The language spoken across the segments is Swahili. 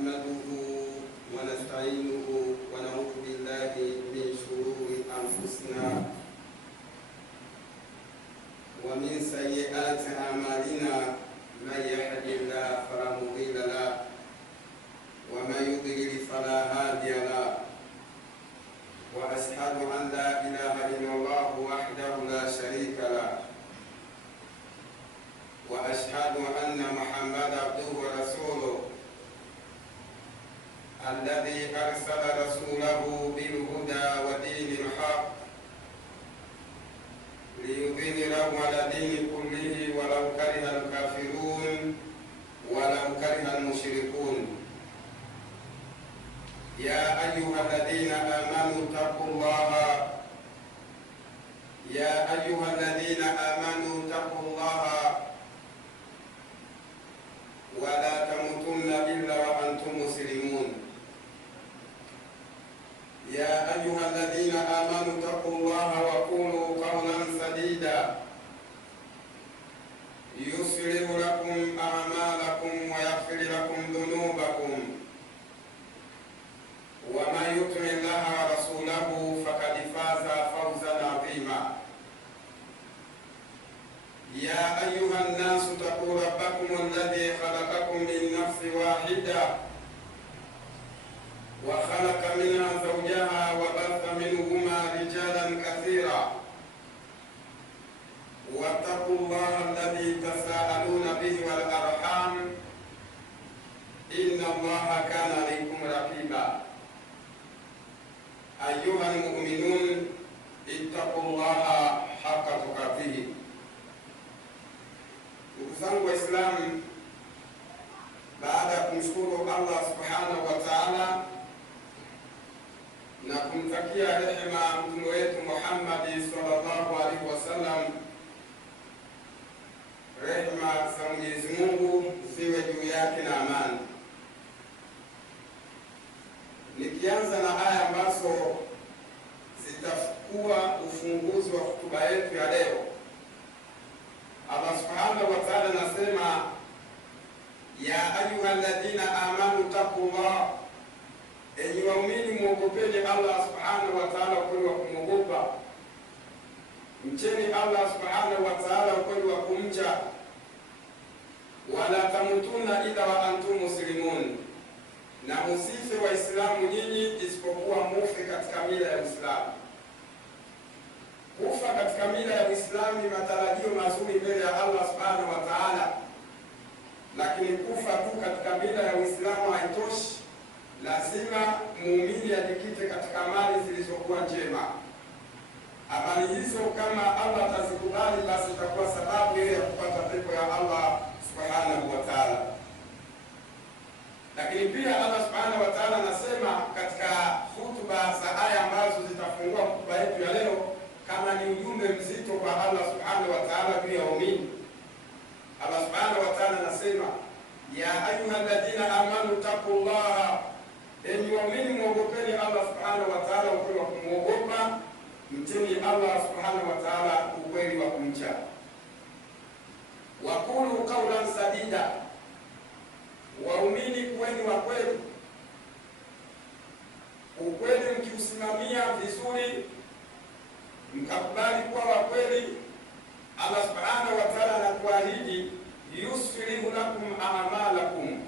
نحمده ونستعينه ونعوذ بالله من شرور أنفسنا ومن سيئات أعمالنا من يهد الله فلا مضل له ومن يضلل فلا هادي له وأشهد أن لا إله إلا الله وحده لا شريك له وأشهد أن محمدا عبده ورسوله الذي أرسل رسوله بالهدى ودين الحق ليظهره على دين كله ولو كره الكافرون ولو كره المشركون. يا أيها الذين آمنوا اتقوا الله ولا تموتن إلا وأنتم مسلمون. يا أيها الذين آمنوا اتقوا الله وقولوا قولا سديدا يصلح لكم أعمالكم ويغفر لكم ذنوبكم ومن يطع الله ورسوله فقد فاز فوزا عظيما. يا أيها الناس اتقوا ربكم الذي خلقكم من نفس واحدة وخلق منها زوجها وبث منهما رجالا كثيرا واتقوا الله الذي تساءلون به والأرحام إن الله كان عليكم رقيبا. أيها المؤمنون اتقوا الله حق تقاته. Ndugu zangu Waislamu, baada ya kumshukuru Allah subhanahu wa ta'ala na kumtakia rehema mtume wetu Muhammad sallallahu alaihi wasallam, rehema za Mwenyezi Mungu ziwe juu yake na amani. Nikianza na aya ambazo zitakuwa ufunguzi wa hotuba yetu ya leo. Allah subhanahu wa ta'ala anasema, ya ayuha alladhina amanu taqullah, enyi waumini muogopeni Allah subhanahu wa ta'ala ukweli wa kumwogopa. Mcheni Allah subhanahu wa ta'ala ukweli wa kumcha. Wala tamutuna illa wa antum muslimun, na musife Waislamu nyinyi isipokuwa mufe katika mila ya Uislamu. Kufa katika mila ya Uislamu ni matarajio mazuri mbele ya Allah subhanahu wa ta'ala, lakini kufa tu katika mila ya Uislamu haitoshi. Lazima muumini ajikite katika amali zilizokuwa njema. Amali hizo kama Allah atazikubali, basi itakuwa sababu ile ya kupata pepo ya Allah subhanahu wa ta'ala. Lakini pia Allah subhanahu wa ta'ala anasema katika hutuba za aya ambazo zitafungua hutuba yetu ya leo, kama ni ujumbe mzito kwa Allah subhanahu wa ta'ala juu ya waumini. Allah subhanahu wa ta'ala anasema, ya ayyuhalladhina amanu taqullaha, enyi waumini muogopeni Allah subhanahu wa ta'ala ukweli wa kumwogopa. Mcheni Allah subhanahu wa ta'ala ukweli wa kumcha. Waqulu qawlan sadida, waumini kuweni wa kweli. Ukweli mkiusimamia vizuri, mkakubali kuwa wa kweli, Allah subhanahu wa ta'ala anakuahidi, yuslihu lakum a'malakum,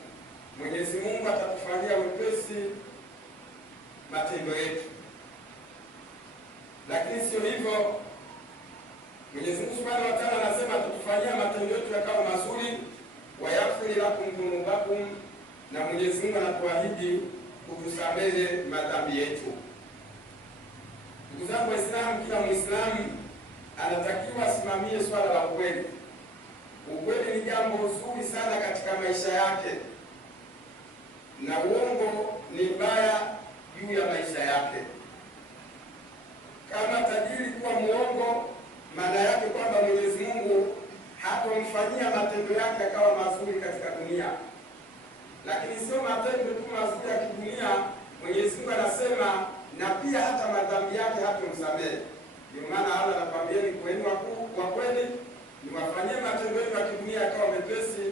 Mwenyezi Mungu atakufanyia wepesi matendo yetu. Lakini sio hivyo, Mwenyezi Mungu subhanahu wa ta'ala anasema atakufanyia matendo yetu yakawa mazuri, wa yaghfir lakum dhunubakum, na Mwenyezi Mungu anatuahidi kutusamehe madhambi yetu. Ndugu zangu Waislamu, kila Muislamu anatakiwa asimamie swala la ukweli. Ukweli ni jambo zuri sana katika maisha yake, na uongo ni mbaya juu ya maisha yake. Kama tajiri kuwa muongo, maana yake kwamba Mwenyezi Mungu hatomfanyia matendo yake akawa mazuri katika dunia. Lakini sio matendo tu mazuri ya kidunia, Mwenyezi Mungu anasema na pia hata madhambi yake hatomsamehe. Ndio maana Allah anakuambieni kuweni wa kweli, niwafanyie matendo yenu ya kidunia yakawa mepesi,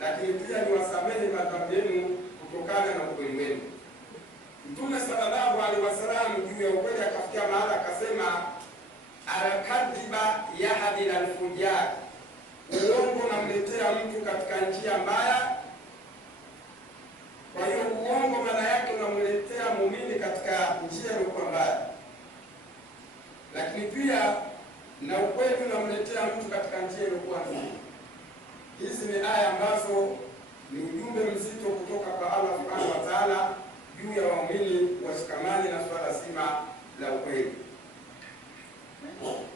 lakini pia niwasamehe madhambi yenu kutokana na ukweli wenu. Mtume sallallahu alaihi wasallam juu ya ukweli akafikia mahala akasema, al-kadhiba yahdi al-fujar, uongo unamletea mtu katika njia mbaya. Kwa hiyo uongo maana yake unamletea muumini katika njia iliyokuwa mbaya, lakini pia na ukweli unamletea mtu katika njia iliyokuwa nzuri. Hizi ni aya ambazo ni ujumbe mzito kutoka kwa Allah subhanahu wa ta'ala juu ya waumini washikamani na swala zima la ukweli.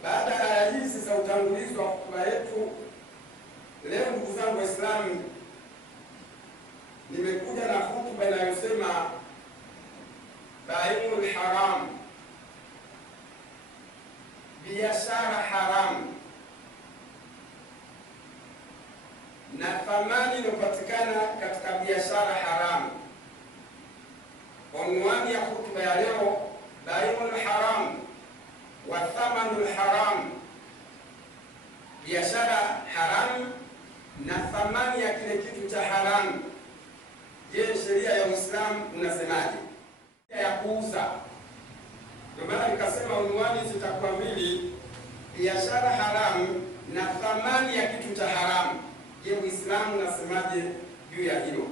Baada ya aya hizi za utangulizi wa hotuba yetu leo, ndugu zangu Waislamu, nimekuja na hotuba inayosema bai'ul haram, biashara haramu na thamani iliyopatikana katika biashara haramu. Unwani ya hotuba ya leo, bai'ul haram wa thamanul haram, biashara haramu na thamani ya kile kitu cha haramu. Je, sheria ya Uislamu unasemaje ya kuuza? Ndio maana nikasema unwani zitakuwa mbili, biashara haramu na thamani ya kitu cha haramu. Je, Uislamu unasemaje juu ya hilo?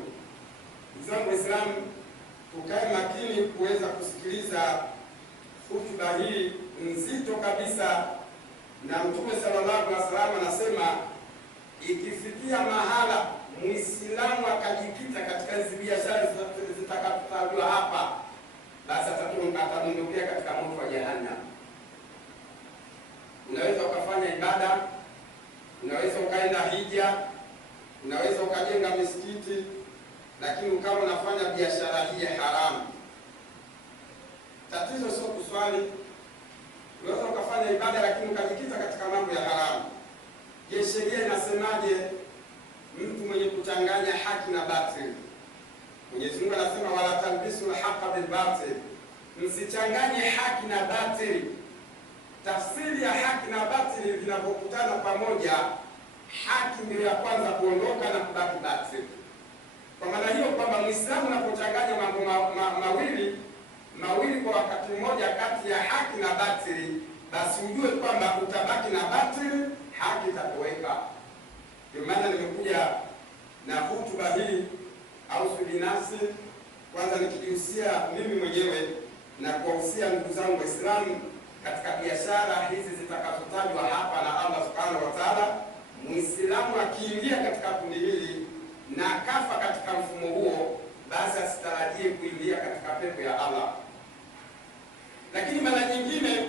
Ndugu zangu Waislamu, tukae makini kuweza kusikiliza hotuba hii nzito kabisa. Na Mtume sallallahu alaihi wasallam anasema, ikifikia mahala Muislamu akajikita katika hizo biashara zitakazotajwa hapa, basi atadondokea katika moto wa Jahannam. Unaweza ukafanya ibada, unaweza ukaenda hija, unaweza ukajenga misikiti, lakini ukawa unafanya biashara hii haramu. Tatizo sio kuswali. Unaweza ukafanya ibada lakini ukajikita katika mambo ya haramu. Je, sheria inasemaje mtu mwenye kuchanganya haki na batili? Mwenyezi Mungu anasema, wala talbisul haqqa bil batil, msichanganye haki na batili. Tafsiri ya haki na batili vinapokutana pamoja, haki ndio ya kwanza kuondoka na kubaki batili. Kwa maana hiyo kwamba Muislamu unapochanganya mambo mawili kwa wakati mmoja, kati ya haki na batili, basi ujue kwamba utabaki na batili, haki itatoweka. Ndio maana nimekuja na hotuba hii au binafsi, kwanza nikijihusia mimi mwenyewe na kuwahusia ndugu zangu Waislamu katika biashara hizi zitakazotajwa hapa na Allah subhanahu wa ta'ala. Muislamu akiingia katika kundi hili na kafa katika mfumo huo, basi asitarajie kuingia katika pepo ya Allah. Lakini mara nyingine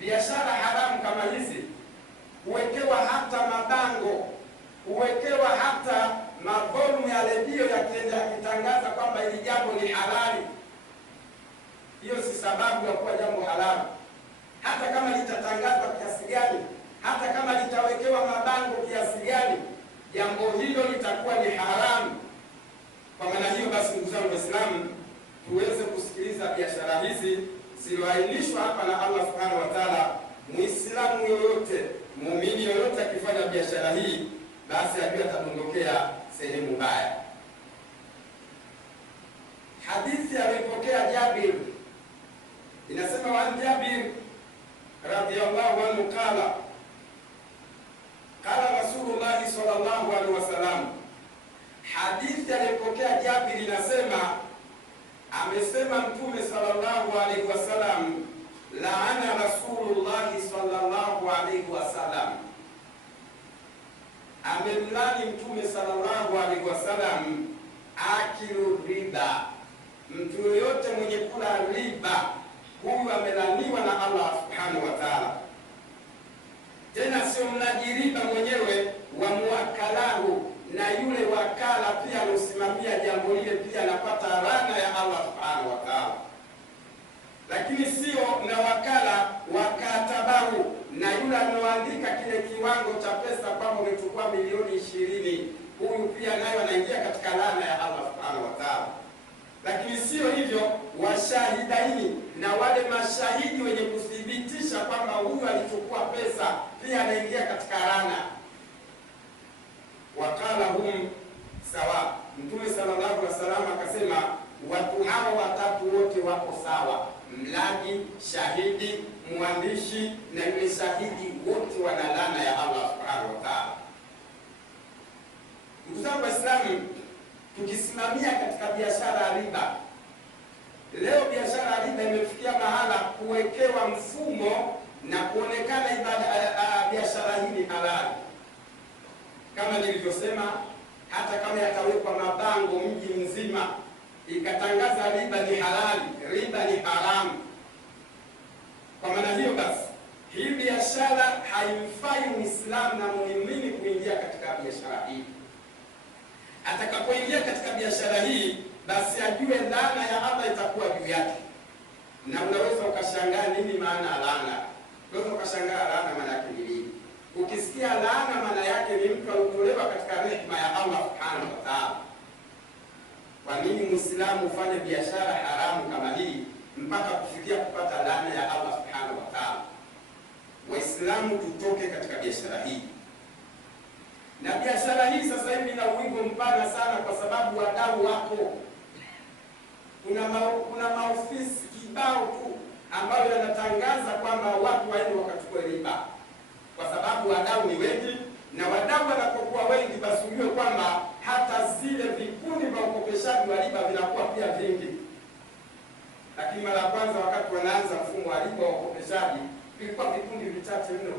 biashara haramu kama hizi huwekewa hata mabango, huwekewa hata mavolumu ya redio yakitangaza kwamba hili jambo ni halali. Hiyo si sababu ya kuwa jambo halali. Hata kama litatangazwa kiasi gani, hata kama litawekewa mabango kiasi gani, jambo hilo litakuwa ni haramu. Kwa maana hiyo basi, ndugu zangu Waislamu, tuweze kusikiliza biashara hizi zilizoainishwa hapa na Allah subhanahu wa ta'ala. Muislamu yoyote, muumini yoyote akifanya biashara hii, basi ajue atadondokea sehemu mbaya. Hadithi aliyopokea Jabir inasema, wa Jabir radhiyallahu anhu qala Rasulullah sallallahu alaihi wasallam. Hadithi aliyopokea Jabir inasema, amesema Mtume sallallahu alaihi wasallam, laana Rasulullah sallallahu alaihi wasallam, amemlani Mtume sallallahu alaihi wasallam akilu riba, mtu yoyote mwenye kula riba, huyu amelaniwa na Allah subhanahu wa ta'ala. Tena sio mlaji riba mwenyewe, wa muwakalahu, na yule wakala pia anasimamia jambo lile pia anapata laana ya Allah subhanahu wa ta'ala. Lakini sio na wakala wakatabaru, na yule anaoandika kile kiwango cha pesa kwamba umechukua milioni 20, huyu pia nayo anaingia katika laana ya Allah subhanahu wa ta'ala. Lakini sio hivyo, washahidaini, na wale mashahidi wenye kuthibitisha kwamba huyu alichukua pesa pia anaingia katika laana. Wakala hum sawa, Mtume sallallahu alaihi wasallam akasema watu hawa watatu wote wako sawa: mlaji, shahidi, mwandishi na yule shahidi, wote wana laana ya Allah subhanahu wa ta'ala. Ndugu zangu Waislamu, tukisimamia katika biashara ya riba, leo biashara ya riba imefikia mahala kuwekewa mfumo na kuonekana biashara hii ni halali. Kama nilivyosema, hata kama yatawekwa mabango mji mzima ikatangaza riba ni halali, riba ni haramu, kwa maana hiyo basi hii biashara haimfai Muislamu na muumini kuingia katika biashara hii. Atakapoingia katika biashara hii, basi ajue laana ya Allah itakuwa juu yake. Na unaweza ukashangaa nini maana laana? Unaweza ukashangaa laana maana yake ni nini? Ukisikia laana maana yake ni mtu aliotolewa katika rehema ya Allah subhanahu wa ta'ala. Kwa nini Muislamu ufanye biashara haramu kama hii mpaka kufikia kupata laana ya Allah subhanahu wa ta'ala? Waislamu tutoke katika biashara hii. Na biashara hii sasa hivi ina wigo mpana sana, kwa sababu wadau wako. Kuna maofisi kibao tu ambayo yanatangaza kwamba watu waende wakachukue riba, kwa sababu wadau ni wengi, na wadau wanapokuwa wengi, basi ujue kwamba hata zile vikundi vya ukopeshaji wa riba vinakuwa pia vingi. Lakini mara kwanza wakati wanaanza mfumo wa riba wa ukopeshaji, vilikuwa vikundi vichache mno.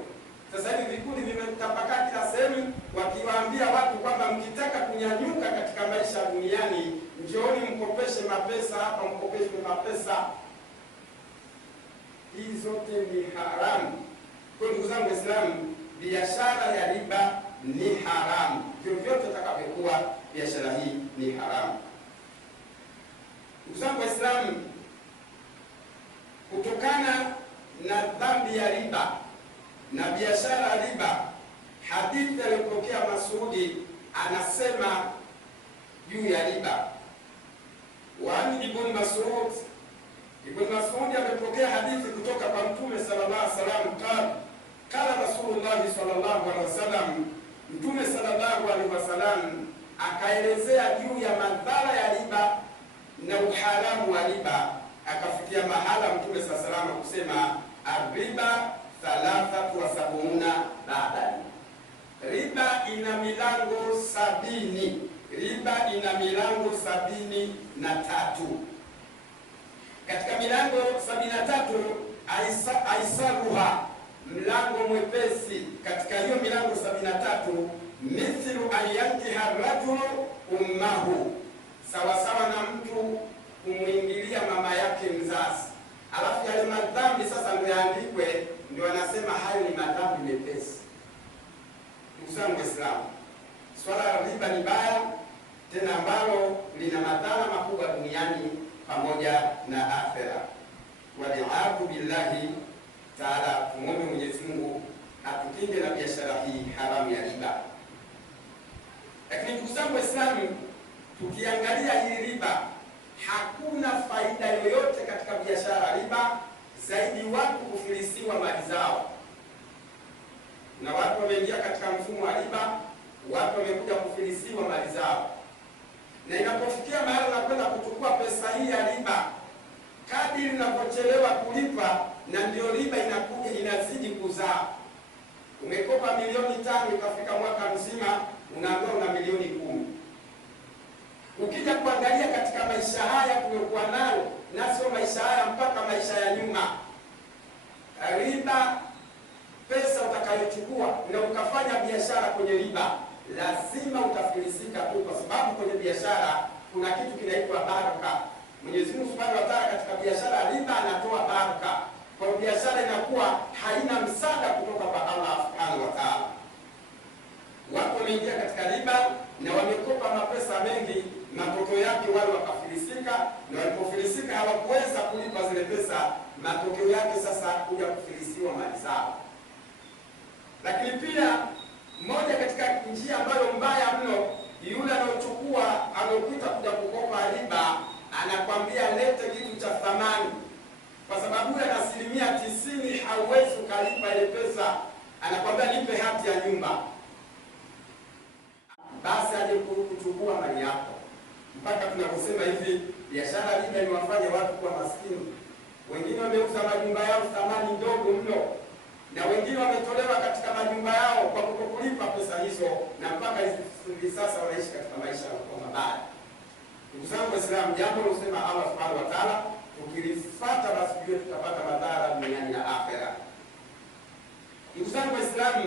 Sasa hivi vikundi vimetapakaa kila sehemu, wakiwaambia watu kwamba mkitaka kunyanyuka katika maisha duniani, njooni mkopeshe mapesa hapa, mkopeshe mapesa. Hii zote ni haramu. Kwa ndugu zangu Waislamu, biashara ya riba ni haramu. Vyovyote itakavyokuwa, biashara hii ni haramu. Ndugu zangu Waislamu, kutokana na dhambi ya riba na biashara ya riba, hadithi aliyopokea Masudi anasema juu ya riba. Wani Ibn Mas'ud amepokea hadithi kutoka kwa Mtume sallallahu alaihi wasallam, kala Rasulullah sallallahu alaihi wasallam, Mtume sallallahu alaihi wasallam akaelezea juu ya madhara ya riba na uharamu wa riba. Akafikia mahala Mtume sallallahu alaihi wasallam kusema arriba 73 baban. Riba ina milango 70. Riba ina milango 73. Katika milango 73, aisaruha, mlango mwepesi katika hiyo milango 73, mithlu an yankiha rajulu ummahu, sawa sawa na mtu kumwingilia mama yake mzazi. Alafu yale madhambi sasa ndio yaandikwe, ndio anasema hayo ni madhambi mepesi. Ndugu zangu Waislamu, swala la riba ni baya, tena ambalo lina madhara makubwa duniani pamoja na akhera. Wali'adhu billahi ta'ala, tumwombe Mwenyezi Mungu atukinge na biashara hii haramu ya riba. Lakini ndugu zangu Waislamu, tukiangalia hii riba, hakuna faida yoyote katika biashara riba zaidi watu kufilisiwa mali zao. Na watu wameingia katika mfumo wa riba, watu wamekuja kufilisiwa mali zao. Na inapofikia mahali na kwenda kuchukua pesa hii ya riba, kadiri inapochelewa kulipa, na ndio riba inakuja inazidi kuzaa. Umekopa milioni 5, ikafika mwaka mzima unaambiwa una milioni 10. Ukija kuangalia katika maisha haya tuliokuwa nayo, na sio maisha haya mpaka maisha ya nyuma, riba, pesa utakayochukua na ukafanya biashara kwenye riba, lazima utafilisika tu, kwa sababu kwenye biashara kuna kitu kinaitwa baraka. Mwenyezi Mungu Subhanahu wa Ta'ala katika biashara riba anatoa baraka. Kwa biashara inakuwa haina msaada kutoka kwa Allah Subhanahu wa Ta'ala. Watu wameingia katika riba na wamekopa mapesa mengi, matokeo yake wale wakafilisika, na walipofilisika hawakuweza kulipa zile pesa, matokeo yake sasa kuja kufilisiwa mali zao. Lakini pia moja katika njia ambayo mbaya mno, yule anayochukua anayokuita kuja kukopa riba, anakwambia lete kitu cha thamani, kwa sababu ana 90% hauwezi ukalipa ile pesa, anakwambia nipe hati ya nyumba, basi aje kuchukua mali yako. mpaka tunaposema hivi biashara riba imewafanya watu kuwa maskini. Wengine wameuza majumba yao thamani ndogo mno, na wengine wametolewa katika majumba yao kwa kutokulipa pesa hizo, na mpaka hivi sasa wanaishi katika maisha ya mabaya. Ndugu zangu Waislamu, jambo losema Allah Subhanahu wa Ta'ala tukilifuata basi tujue tutapata madhara duniani na akhera. Ndugu zangu Waislamu,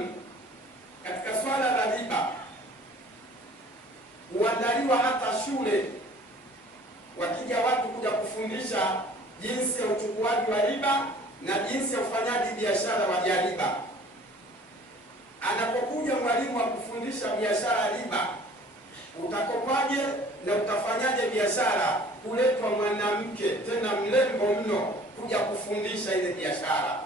katika swala la riba huandaliwa hata shule, wakija watu kuja kufundisha jinsi ya uchukuaji wa riba na jinsi ya ufanyaji biashara wa riba. Anapokuja mwalimu wa kufundisha biashara riba, utakopaje na utafanyaje biashara, kuletwa mwanamke tena mlembo mno kuja kufundisha ile biashara.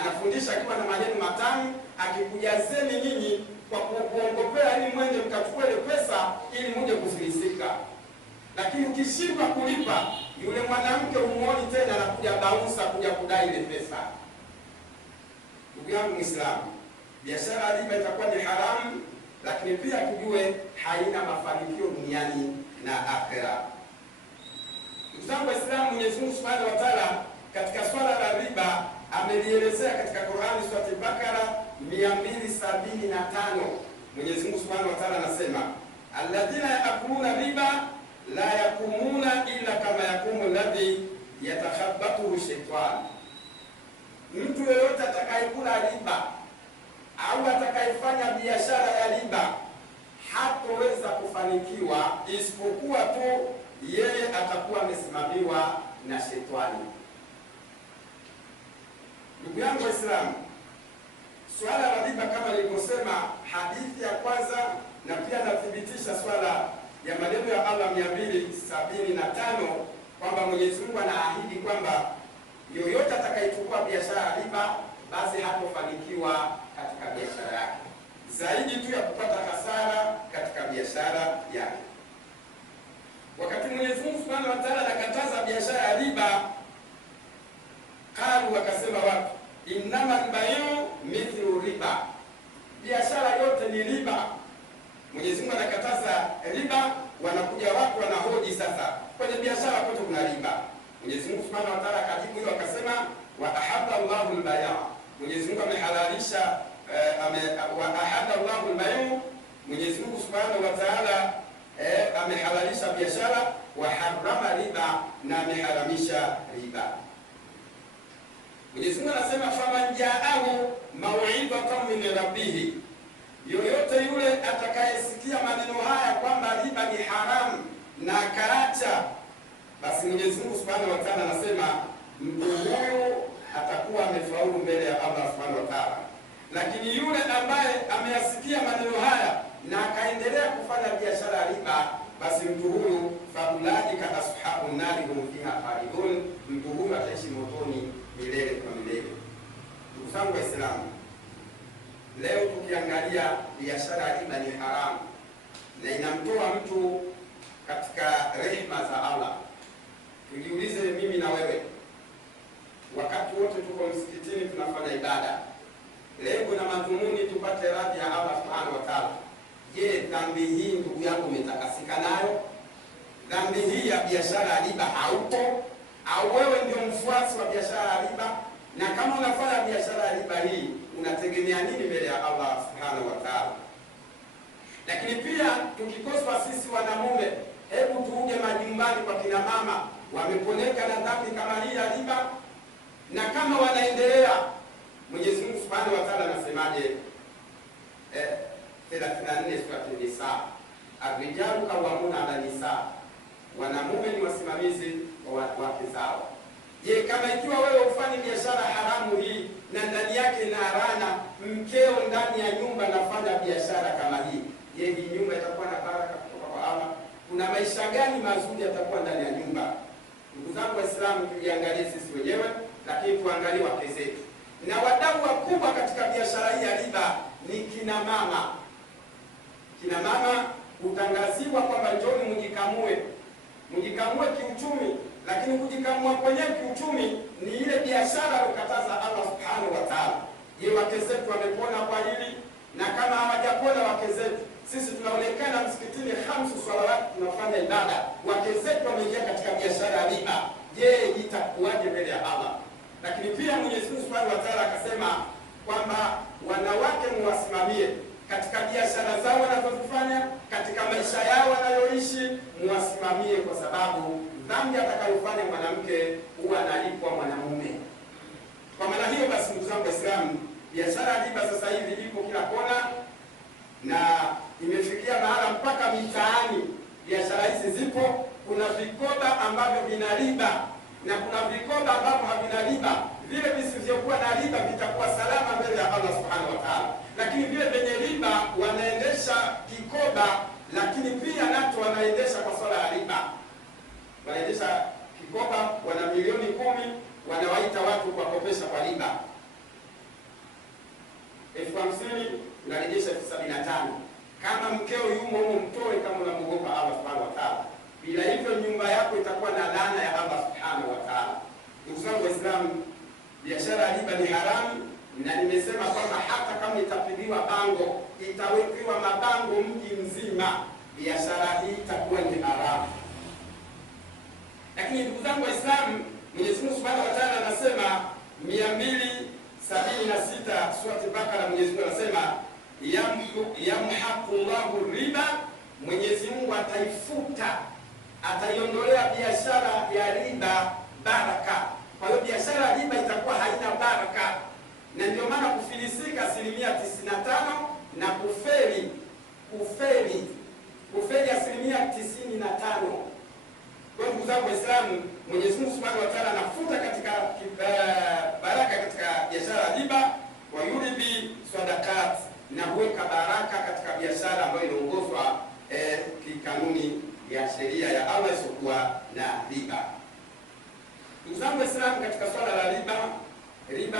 Anafundisha akiwa na maneno matamu, akikujazeni nyinyi kwa kuongopea ili mwende mkachukue ile pesa ili muje kufilisika. Lakini ukishindwa kulipa, yule mwanamke umuoni tena anakuja bounce kuja kudai ile pesa. Ndugu yangu Muislamu, biashara riba itakuwa ni haramu, lakini pia tujue haina mafanikio duniani na akhera. Ndugu zangu Waislamu, Mwenyezi Mungu Subhanahu wa Ta'ala katika swala la riba amelielezea katika Qur'ani sura Al-Baqara 275. Mwenyezi Mungu Subhanahu wa Ta'ala anasema, alladhina ya'kuluna riba la yakumuna illa kama yakumu alladhi yatakhabbathu shaytan. Mtu yeyote atakayekula riba au atakayefanya biashara ya riba hatoweza kufanikiwa isipokuwa tu yeye atakuwa amesimamiwa na shetani. Ndugu yangu Waislamu, swala la riba kama nilivyosema hadithi ya kwanza, na pia nathibitisha swala ya maneno ya Allah 275 kwamba Mwenyezi Mungu anaahidi kwamba yoyote atakayechukua biashara ya riba basi hatofanikiwa katika biashara yake, zaidi tu ya kupata hasara katika biashara yake. Wakati Mwenyezi Mungu Subhanahu wa Ta'ala anakataza biashara ya riba, kalu wakasema watu, innama al-bayu mithlu riba, biashara yote ni riba. Mwenyezi Mungu anakataza riba, wanakuja watu wanahoji sasa, kwenye biashara kote kuna riba. Mwenyezi Mungu Subhanahu wa Ta'ala akajibu hilo akasema, wa ahalla Allahu al-bay'a, Mwenyezi Mungu amehalalisha wa ahalla Allahu al-bay'a, Mwenyezi Mungu Subhanahu wa Ta'ala amehalalisha biashara, wa harrama riba, na ameharamisha riba. Mwenyezi Mungu anasema, faman ja'ahu maw'idhatun min rabbih, yoyote yule atakayesikia maneno haya kwamba riba ni haramu na akaacha, basi Mwenyezi Mungu Subhanahu wa Ta'ala anasema mtu huyo atakuwa amefaulu mbele ya Allah Subhanahu wa Ta'ala. Lakini yule ambaye ameyasikia maneno haya na akaendelea kufanya biashara ya riba, basi mtu huyu faulaika ashabun nari hum fiha khalidun, mtu huyu ataishi motoni milele kwa milele. Ndugu zangu Waislamu, leo tukiangalia biashara ya riba ni haramu na inamtoa mtu katika rehema za Allah. Tujiulize mimi na wewe, wakati wote tuko msikitini tunafanya ibada, lengo na madhumuni tupate radhi ya Allah Subhanahu wa Ta'ala. Je, dhambi hii ndugu yangu umetakasika nayo? Dhambi hii ya biashara ya riba haupo? Au wewe ndio mfuasi wa biashara ya riba? Na kama unafanya biashara ya riba hii, unategemea nini mbele ya Allah Subhanahu wa Ta'ala? Lakini pia tukikoswa sisi wanamume, hebu tuuje majumbani kwa kina mama wameponeka na dhambi kama hii ya riba, na kama wanaendelea, Mwenyezi Mungu Subhanahu wa Ta'ala anasemaje? 34 sura An-Nisa, ar-rijalu qawwamuna 'ala an-nisa, wanamume ni wasimamizi wa wake zao. Je, kama ikiwa wewe ufanye biashara haramu hii na ndani yake na rana mkeo ndani ya nyumba nafanya biashara kama hii, je, hii nyumba itakuwa na baraka kutoka kwa Allah? Kuna maisha gani mazuri yatakuwa ndani ya nyumba? Ndugu zangu Waislamu, tujiangalie sisi wenyewe, lakini tuangalie wake zetu. Na wadau wakubwa katika biashara hii ya riba ni kina mama. Kina mama hutangaziwa kwamba njoni mjikamue kiuchumi, lakini kujikamua kwenyewe kiuchumi ni ile biashara aliyokataza Allah Subhanahu wa Ta'ala. Je, wake zetu wamepona kwa hili? Na kama hawajapona wake zetu, sisi tunaonekana msikitini khamsu salawat, tunafanya ibada, wake zetu wameingia katika biashara ya riba, je, itakuwaje mbele ya Allah? Lakini pia Mwenyezi Mungu Subhanahu wa Ta'ala akasema kwamba wanawake muwasimamie katika biashara zao wanazozifanya, katika maisha yao wanayoishi, muwasimamie, kwa sababu dhambi atakayofanya mwanamke huwa analipwa mwanamume. Kwa maana hiyo basi, ndugu zangu Waislamu, biashara ya riba sasa hivi ipo kila kona na imefikia mahala mpaka mitaani biashara hizi zipo. Kuna vikoba ambavyo vina riba na kuna vikoba ambavyo havina riba. Vile visivyokuwa na riba vitakuwa salama mbele ya Allah Subhanahu wa Ta'ala, lakini vile vyenye riba wanaendesha kikoba, lakini pia nato wanaendesha kwa swala ya riba. Wanaendesha kikoba, wana milioni 10, wanawaita watu kuwakopesha kwa riba 50,000 unarejesha 75,000. Kama mkeo yumo humo, mtoe kama unamwogopa Allah Subhanahu wa Ta'ala. Bila hivyo nyumba yako itakuwa na laana ya Allah Subhanahu wa Ta'ala. Ndugu zangu Waislamu, biashara ya riba ni haramu, na nimesema kwamba hata kama itapigiwa bango, itawekewa mabango mji mzima, biashara hii itakuwa ni haramu. Lakini ndugu zangu Waislamu, Mwenyezi Mungu Subhanahu wa Ta'ala anasema 276 Surati Bakara, Mwenyezi Mungu anasema yamhaqullahu riba, Mwenyezi Mungu ataifuta, ataiondolea biashara ya riba baraka. Kwa hiyo biashara ya riba itakuwa haina baraka, na ndio maana kufilisika 95% na kufeli 95%. Kwa ndugu zangu Waislamu, Mwenyezi Mungu Subhanahu wa Ta'ala anafuta katika baraka katika biashara ya riba, wa yuribi sadakat, na huweka baraka katika biashara ambayo inaongozwa kikanuni ya sheria ya Allah isiyokuwa na riba. Ndugu zangu Waislamu, katika swala la riba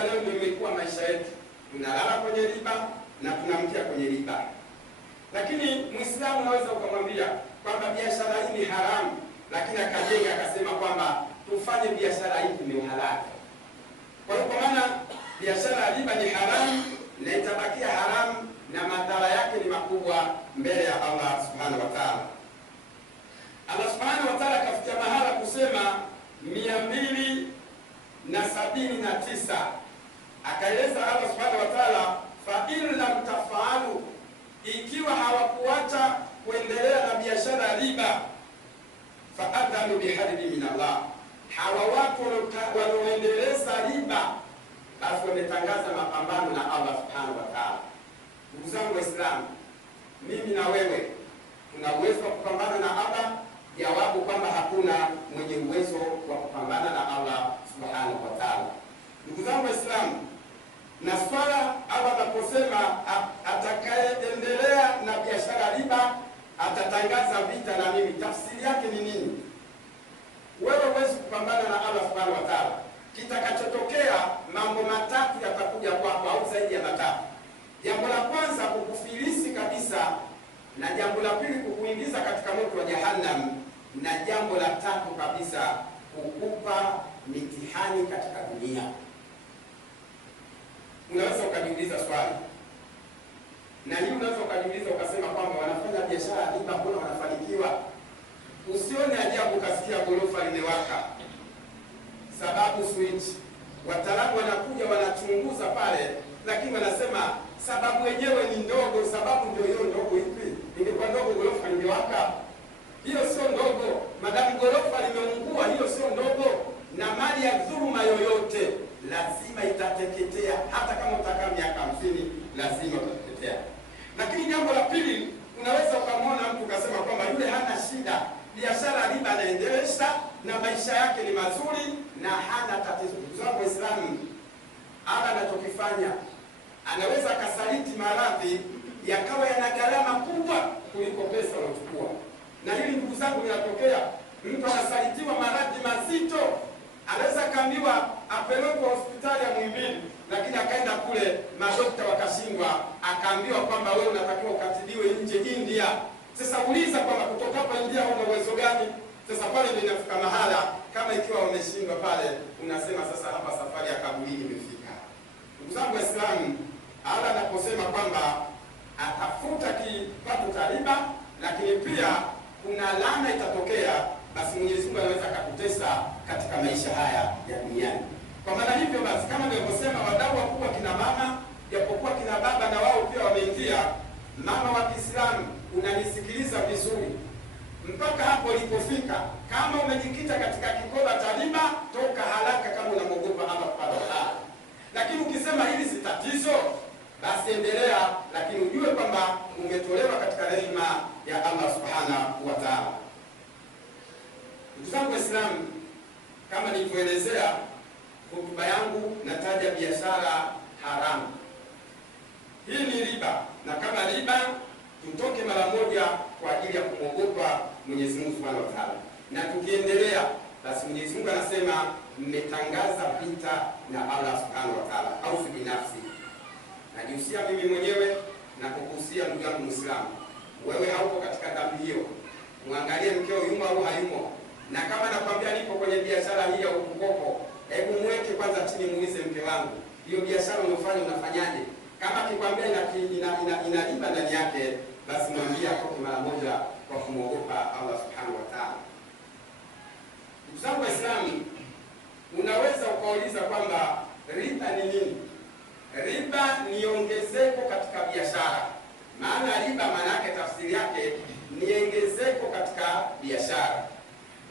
leo ndio imekuwa maisha yetu. Tunalala kwenye riba na tunamkia kwenye riba. Lakini Muislamu anaweza ukamwambia kwamba biashara hii ni haramu, lakini akajenga akasema kwamba tufanye biashara hii ni halali. Kwa hiyo kwa maana biashara ya riba ni haramu na itabakia haramu, na madhara yake ni makubwa mbele ya Allah Subhanahu wa Ta'ala. Allah Subhanahu wa Ta'ala kafikia mahala kusema 279, akaeleza Allah Subhanahu wa Ta'ala, fa in lam tafalu, ikiwa hawakuacha kuendelea na biashara ya riba, fa adhanu biharbi min Allah, hawa watu wanaoendeleza riba basi wametangaza mapambano na Allah Subhanahu wa Ta'ala. Ndugu zangu Waislamu, mimi na wewe tuna uwezo wa kupambana na Allah? Jawabu kwamba hakuna mwenye uwezo wa kupambana na Allah Subhanahu wa Ta'ala. Ndugu zangu Waislamu, na swala Allah anaposema atakayeendelea na biashara riba atatangaza vita na mimi, tafsiri yake ni nini? Wewe huwezi kupambana na Allah Subhanahu wa Ta'ala. Kitakachotokea, mambo matatu yatakuja kwako, au zaidi ya matatu. Jambo la kwanza kukufilisi kabisa, na jambo la pili kukuingiza katika moto wa Jahannam, na jambo la tatu kabisa kukupa mitihani katika dunia. Unaweza ukajiuliza swali, na hii unaweza ukajiuliza ukasema kwamba wanafanya biashara ya riba, mbona wanafanikiwa? Usione ajabu kasikia gorofa limewaka, sababu switch. Wataalamu wanakuja wanachunguza pale, lakini wanasema sababu wenyewe ni ndogo. Sababu ndio hiyo ndogo. Ipi? Ingekuwa ndogo gorofa lingewaka? Hiyo sio ndogo. Madamu gorofa limeungua, hiyo sio ndogo. Na mali ya dhuluma yoyote lazima itateketea, hata kama utakaa miaka 50 lazima utateketea. Lakini jambo la pili, unaweza ukamwona mtu ukasema kwamba yule hana shida, biashara riba anaendelesha na maisha yake ni mazuri na hana tatizo. Ndugu zangu Waislamu, hapa anachokifanya, anaweza akasaliti maradhi yakawa yana gharama kubwa kuliko pesa unayochukua. Na hili ndugu zangu linatokea. Mtu anasalitiwa maradhi mazito, anaweza kaambiwa apelekwe hospitali ya Muhimbili, lakini akaenda kule madokta wakashindwa, akaambiwa kwamba wewe unatakiwa ukatibiwe nje India. Sasa uliza kwamba kutoka hapa India una uwezo gani? Sasa pale ndio inafika mahala, kama ikiwa umeshindwa pale, unasema sasa hapa safari ya kaburini imefika. Ndugu zangu Waislamu, Allah anaposema kwamba atafuta kipato cha riba lakini pia kuna laana itatokea, basi Mwenyezi Mungu anaweza akakutesa katika maisha haya ya duniani. Kwa maana hivyo basi, kama nilivyosema, wadau wakubwa kina mama, japokuwa kina baba na wao pia wameingia. Mama wa Kiislamu, unanisikiliza vizuri mpaka hapo ulipofika. Kama umejikita katika kikola cha riba, toka haraka kama unamwogopa Allah subhanahu wa ta'ala. Lakini ukisema hili si tatizo, basi endelea, lakini ujue kwamba umetolewa katika rehema ya Allah subhanahu wa ta'ala. Ndugu zangu Waislamu, kama nilivyoelezea hotuba yangu, nataja biashara haramu. Hii ni riba, na kama riba tutoke mara moja kwa ajili ya kumwogopa Mwenyezi Mungu Subhanahu wa Ta'ala. Na tukiendelea, basi Mwenyezi Mungu anasema mmetangaza vita na Allah Subhanahu wa Ta'ala. Au binafsi najihusia mimi mwenyewe na kukuhusia ndugu yangu Muislamu, wewe hauko katika dhambi hiyo. Muangalie mkeo yumo au hayumo, na kama nakwambia nipo kwenye biashara hii ya ukoko, hebu mweke kwanza chini, muulize mke wangu, hiyo biashara unafanya unafanyaje? Kama akikwambia ina riba ndani yake, basi mwambie atoke mara moja kwa kumwogopa Allah Subhanahu wa Ta'ala. Ndugu zangu Waislamu, unaweza ukauliza kwamba riba ni nini? Riba ni ongezeko katika biashara. Maana riba maana yake tafsiri yake ni ongezeko katika biashara.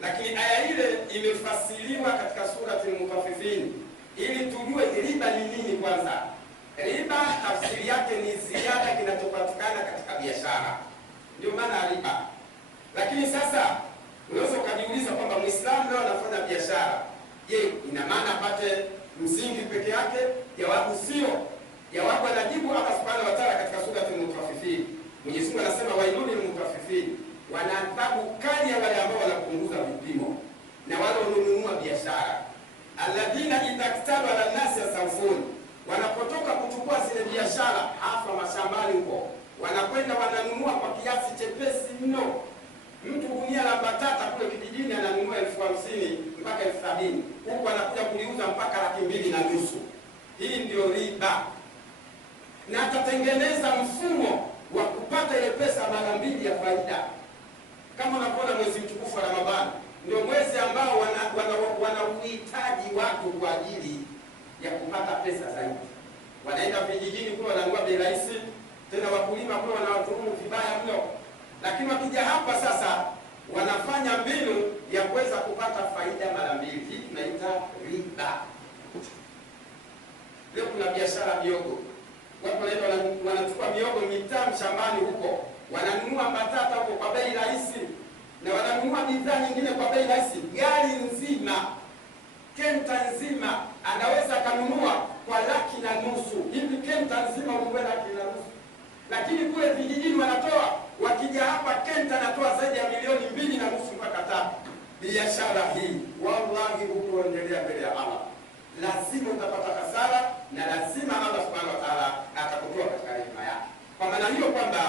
Lakini aya ile imefasiriwa katika surati Al-Mutaffifin ili tujue riba ni nini kwanza. Riba tafsiri yake ni ziada kinachopatikana katika biashara, ndio maana riba. Lakini sasa unaweza ukajiuliza kwamba Muislamu leo anafanya biashara, je, ina maana apate msingi peke yake? Jawabu sio. Jawabu anajibu Allah Subhanahu wa Ta'ala katika sura Al-Mutaffifin. Mwenyezi Mungu anasema wailuni lil-mutaffifin, wana adhabu kali ya wale ambao wanapunguza vipimo na wale wanaonunua biashara. Alladhina idaktaru ala nasi yasawfun, wanapotoka kuchukua zile biashara hapa mashambani huko, wanakwenda wananunua kwa kiasi chepesi mno. Mtu gunia la batata kule kijijini ananunua 50,000 mpaka 70,000, huko anakuja kuliuza mpaka 2,500,000. Hii ndio riba, na atatengeneza mfumo wa kupata ile pesa mara mbili ya faida. Kama unapoona mwezi mtukufu wa Ramadhani ndio mwezi ambao wanauhitaji watu kwa ajili ya kupata pesa zaidi. Wanaenda vijijini kule wananunua bei rahisi, tena wakulima kule wanawadhulumu vibaya mno. Lakini wakija hapa sasa wanafanya mbinu ya kuweza kupata faida mara mbili. Hii tunaita riba. Leo kuna biashara miogo. Watu wanaenda wanachukua miogo mitamu shambani huko, wananunua batata huko kwa bei rahisi, na wananunua bidhaa nyingine kwa bei rahisi. Gari nzima, kenta nzima anaweza kanunua kwa 1,500,000. Hivi kenta nzima ununue 1,500,000. Lakini kule vijijini wanatoa, wakija hapa kenta anatoa zaidi ya 2,500,000 mpaka 3. Biashara hii wallahi hukuendelea mbele ya Allah, lazima utapata hasara, na lazima Allah Subhanahu wa Ta'ala atakutoa katika rehema yake. Kwa maana hiyo kwamba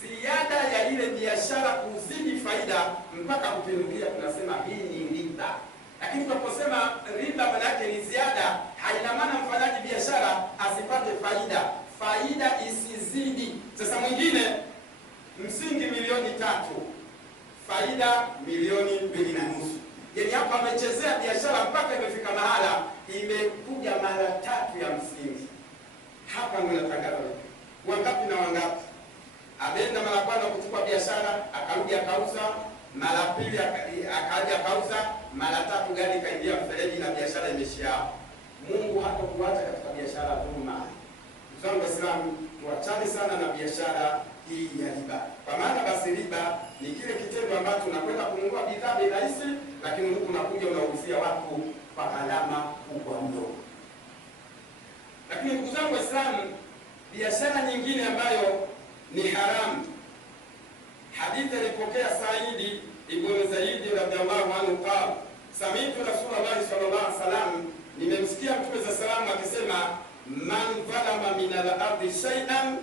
ziada ya ile biashara kuzidi faida mpaka kupindukia, tunasema hii ni riba. Lakini tunaposema riba maana yake ni ziada, haina maana mfanyaji biashara asipate faida. Faida isizidi. Sasa mwingine msingi 3,000,000, faida 2,500,000. Yaani hapa amechezea biashara mpaka imefika mahala imekuja mara 3 ya msingi. Hapa ndio natangaza wangapi na wangapi. Ameenda mara kwanza kuchukua biashara, akarudi akauza, mara pili akaja akauza, mara 3 gari kaingia mfereji na biashara imeishia. Mungu hatakuacha katika biashara dhulma. Zangu Waislamu, tuachane sana na biashara hii ya riba. Kwa maana basi riba ni kile kitendo ambacho unakwenda kununua bidhaa bei rahisi, lakini huku unakuja unauzia watu kwa gharama kubwa mno. Lakini ndugu zangu Waislamu, biashara nyingine ambayo ni haramu, hadithi ilipokea Saidi ibn Zaid radhiallahu anhu qala sami'tu Rasulullah sallallahu alaihi wasallam, nimemsikia Mtume za salamu akisema, man dhalama min al-ardi shay'an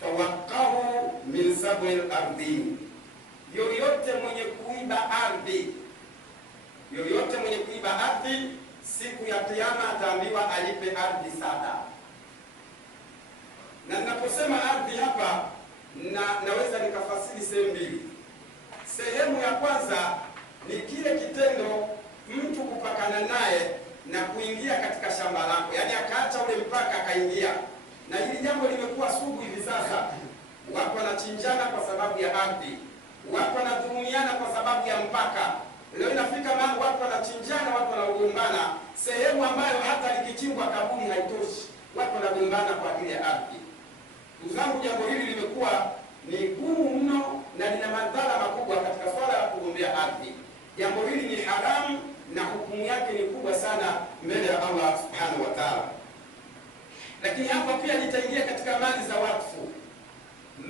tawaqqahu min sab'il ardi, yoyote mwenye kuiba ardhi, yoyote mwenye kuiba ardhi, siku ya kiyama ataambiwa alipe ardhi 7. Na ninaposema ardhi hapa naweza nikafasiri sehemu mbili. Sehemu ya kwanza ni kile kitendo mtu kupakana naye na kuingia katika shamba lako, yaani akaacha ule mpaka akaingia. Na hili jambo limekuwa sugu hivi sasa. Watu wanachinjana kwa sababu ya ardhi, watu wanadhulumiana kwa sababu ya mpaka. Leo inafika mahali watu wanachinjana, watu wanagombana sehemu ambayo hata likichimbwa kaburi haitoshi, watu wanagombana kwa ajili ya ardhi. Ndugu zangu, jambo hili limekuwa ni gumu mno na lina madhara makubwa katika swala la kugombea ardhi. Jambo hili ni haramu na hukumu yake ni kubwa sana mbele ya Allah subhanahu wa ta'ala. Lakini hapa pia nitaingia katika mali za wakfu.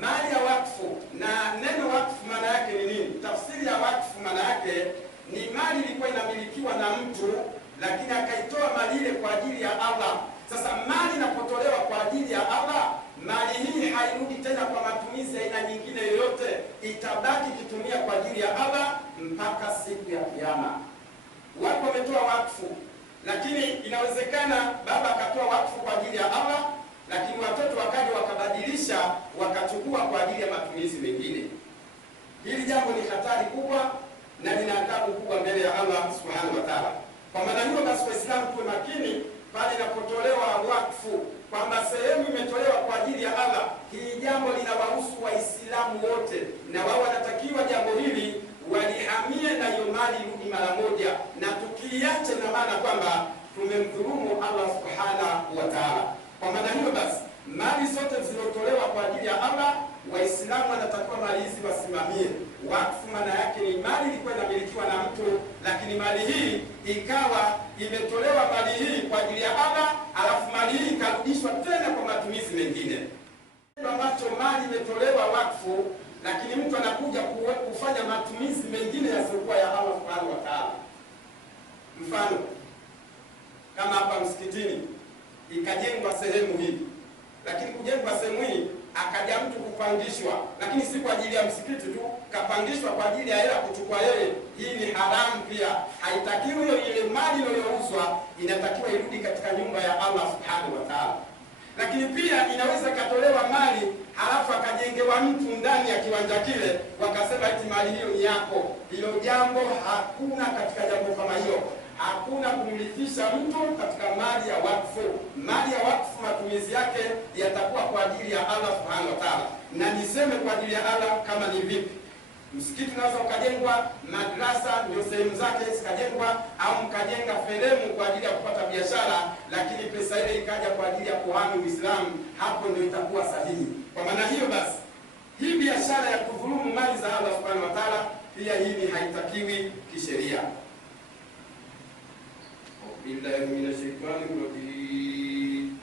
Mali ya wakfu, na neno wakfu maana yake ni nini? Tafsiri ya wakfu maana yake ni mali ilikuwa inamilikiwa na mtu, lakini akaitoa mali ile kwa ajili ya Allah. Sasa mali inapotolewa kwa ajili ya Allah, mali hii hairudi tena kwa matumizi aina nyingine yoyote, itabaki kitumia kwa ajili ya Allah mpaka siku ya Kiyama. Watu wametoa wakfu, lakini inawezekana baba akatoa wakfu kwa ajili ya Allah, lakini watoto wakaja wakabadilisha wakachukua kwa ajili ya matumizi mengine. Hili jambo ni hatari kubwa na lina adhabu kubwa mbele ya Allah subhanahu wa ta'ala. Kwa maana hiyo basi, Waislamu tuwe makini pale inapotolewa wakfu, kwamba sehemu imetolewa kwa ajili ya Allah. Hii jambo linawahusu Waislamu wote, na wao wanatakiwa jambo hili walihamie na hiyo mali irudi mara moja, na tukiache na maana kwamba tumemdhulumu Allah subhanahu wa ta'ala. Kwa maana hiyo basi, mali zote zilizotolewa kwa ajili ya Allah, Waislamu wanatakiwa mali hizi wasimamie. Wakfu maana yake ni mali ilikuwa inamilikiwa na mtu, lakini mali hii ikawa imetolewa mali hii kwa ajili ya Allah, alafu mali hii ikarudishwa tena kwa matumizi mengine. Ambacho mali imetolewa wakfu, lakini mtu anakuja kufanya matumizi mengine yasiyokuwa ya Allah subhanahu wa ta'ala. Mfano kama hapa msikitini ikajengwa sehemu hii, lakini kujengwa sehemu hii akaja mtu kupangishwa, lakini si kwa ajili ya msikiti tu, kapangishwa kwa ajili ya hela kuchukua yeye. Hii ni haramu pia. Haitakiwi ile mali iliyouzwa, inatakiwa irudi katika nyumba ya Allah subhanahu wa ta'ala. Lakini pia inaweza katolewa mali halafu akajengewa mtu ndani ya kiwanja kile, wakasema eti mali hiyo ni yako. Hilo jambo hakuna katika jambo kama hilo. Hakuna kumrithisha mtu katika mali ya wakfu. Mali ya wakfu matumizi yake yatakuwa kwa ajili ya Allah subhanahu wa ta'ala. Na niseme kwa ajili ya Allah kama ni vipi? Msikiti unaweza ukajengwa, madrasa ndio sehemu zake zikajengwa, au mkajenga feremu kwa ajili ya kupata biashara, lakini pesa ile ikaja kwa ajili ya kuhami Uislamu, hapo ndio itakuwa sahihi. Kwa maana hiyo basi, hii biashara ya kudhulumu mali za Allah subhanahu wa ta'ala pia hii haitakiwi kisheria. Billahi minash shaitani rajim.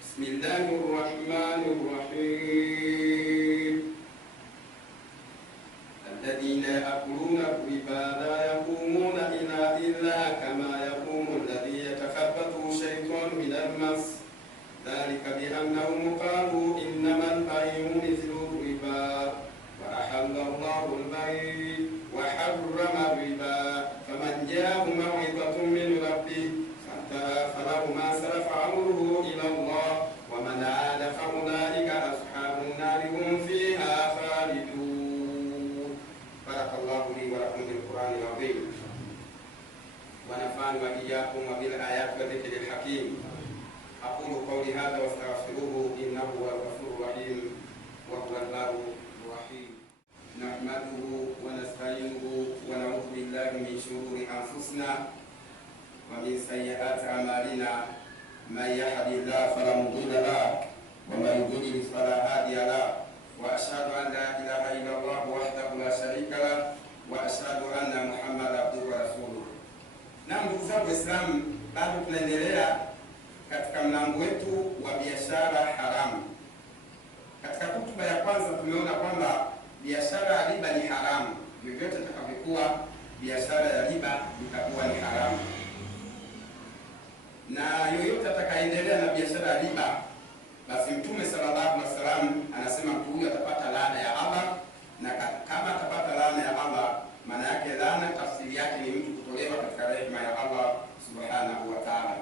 Bismillahir rahmanir rahim. Alladhina ya'kuluna riba la yaqumuna illa kama yaqumu alladhi yatakhabbathu shaytanu minal mas. Dhalika bi annahum qalu innamal bay'u mithlu riba wa ahalla Allahu al-bay' wa harrama riba. Faman ja'ahu maw'izatun min rabbih falahu ma salafa amruhu ila Allah wa man 'ada fa ulaika ashabun nar hum fiha khalidun. Barakallahu li wa lakum bil Qur'anil 'azim wa nafa'ani wa iyyakum wa bil ayati wa dhikril hakim. Aqulu qawli hadha wa astaghfiruhu innahu huwal ghafurur rahim wa huwal barrur rahim. Nahmaduhu wa nasta'inuhu wa na'udhu billahi min shururi anfusina wa min sayyiati a'malina. Man yahdihillahu fala mudilla lahu wa man yudlil fala hadiya lahu. Wa ashhadu an la ilaha illallah wahdahu la sharika lahu wa ashhadu anna Muhammadan abduhu wa rasuluh. Na ndugu zangu Waislamu, bado tunaendelea katika mlango wetu wa biashara haramu. Katika hutuba ya kwanza tumeona kwamba biashara ya riba ni haramu. Vyovyote itakavyokuwa, biashara ya riba itakuwa ni haramu, na yoyote atakaendelea na biashara ya riba, basi Mtume sallallahu alaihi wasallam anasema mtu huyu atapata laana ya Allah, na kama atapata laana ya Allah, maana yake laana tafsiri yake ni mtu kutolewa katika rehema ya Allah subhanahu wa ta'ala.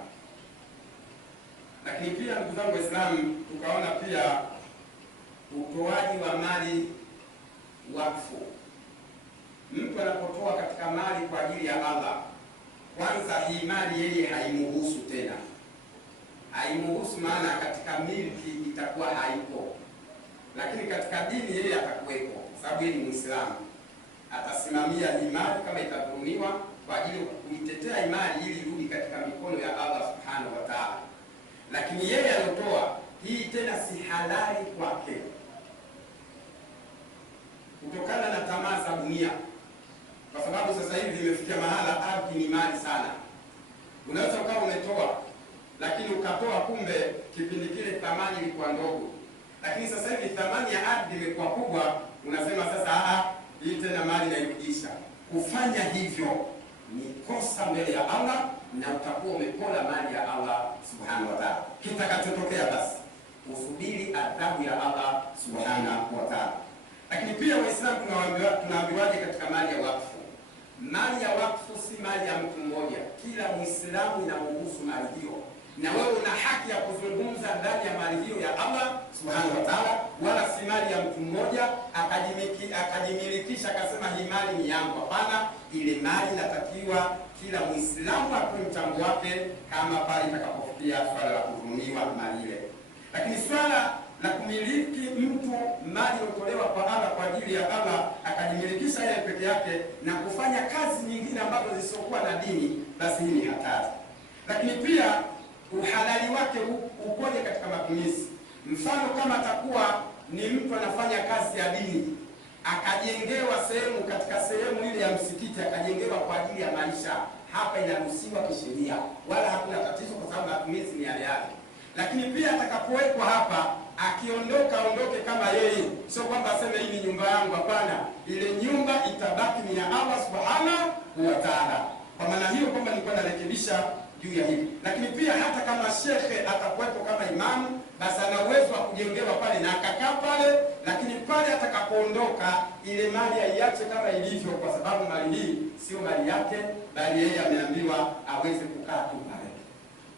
Lakini pia ndugu zangu Waislamu, tukaona pia utoaji wa mali wakfu. Mtu anapotoa katika mali kwa ajili ya Allah, kwanza hii mali yeye haimuhusu tena, haimuhusu, maana katika milki itakuwa haipo, lakini katika dini yeye atakuwepo, sababu yeye ni Muislamu. Atasimamia hii mali kama itadhulumiwa, kwa ajili ya kuitetea imani ili irudi katika mikono ya Allah subhanahu wa ta'ala. Lakini yeye aliyotoa hii tena si halali kwake, kutokana na tamaa za dunia, kwa sababu sasa hivi imefikia mahala ardhi ni mali sana. Unaweza ukawa umetoa, lakini ukatoa kumbe kipindi kile thamani ilikuwa ndogo, lakini sasa hivi thamani ya ardhi imekuwa kubwa, unasema sasa hii tena mali nairudisha. Kufanya hivyo ni kosa mbele ya Allah, na utakuwa umepola mali ya Allah subhanahu wa ta'ala. Kitakachotokea basi usubiri adhabu ya Allah subhanahu wa ta'ala. Lakini pia Waislamu tunaambiwaje katika mali ya wakfu? Mali ya wakfu si mali ya mtu mmoja, kila Muislamu inamhusu mali hiyo, na wewe una haki ya kuzungumza ndani ya mali hiyo ya Allah subhanahu wa ta'ala, wala si mali ya mtu mmoja akajimilikisha akasema hii mali ni yangu. Hapana, ile mali inatakiwa kila Muislamu atoe mchango wake kama pale itakapofikia swala la kudhulumiwa mali ile. Lakini swala la kumiliki mtu mali iliyotolewa kwa Allah kwa ajili ya Allah akajimilikisha yeye peke yake na kufanya kazi nyingine ambazo zisizokuwa na dini, basi hii ni hatari. Lakini pia uhalali wake ukoje katika matumizi? Mfano, kama atakuwa ni mtu anafanya kazi ya dini, akajengewa sehemu katika sehemu ile ya msikiti, akajengewa kwa ajili ya maisha, hapa inaruhusiwa kisheria, wala hakuna tatizo, kwa sababu matumizi ni yale yale. Lakini pia atakapowekwa hapa, akiondoka aondoke kama yeye, sio kwamba aseme hii ni nyumba yangu. Hapana, ile nyumba itabaki ni ya Allah subhanahu wa ta'ala. Kwa maana hiyo kwamba nilikuwa narekebisha juu ya hili. Lakini pia hata kama shekhe atakuwepo kama imamu, basi ana uwezo wa kujengewa pale na akakaa pale, lakini pale atakapoondoka ile mali aiache kama ilivyo, kwa sababu mali hii sio mali yake, bali yeye ameambiwa aweze kukaa tu pale.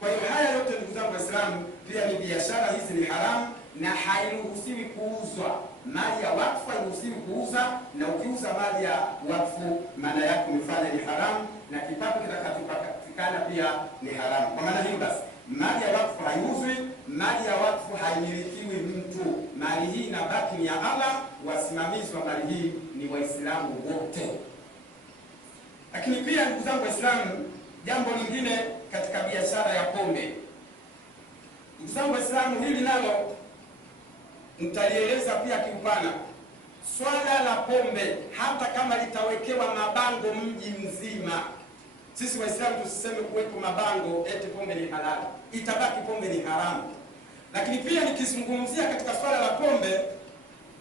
Kwa hiyo haya yote, ndugu zangu Waislamu, pia ni biashara, hizi ni haramu na hairuhusiwi kuuzwa. Mali ya wakfu hairuhusiwi kuuza, na ukiuza mali ya wakfu maana yake umefanya ni haramu, na kipato kitakachopatikana pia ni haramu. Kwa maana hiyo basi, mali ya wakfu haiuzwi, mali ya wakfu haimilikiwi mtu. Mali hii inabaki ni ya Allah, wasimamizi wa mali hii ni Waislamu wote. Lakini pia ndugu zangu Waislamu, jambo lingine katika biashara ya pombe, ndugu zangu Waislamu, hili nalo nitalieleza pia kiupana. Swala la pombe, hata kama litawekewa mabango mji mzima, sisi Waislamu tusiseme kuwepo mabango eti pombe ni halali, itabaki pombe ni haramu. Lakini pia nikizungumzia katika swala la pombe,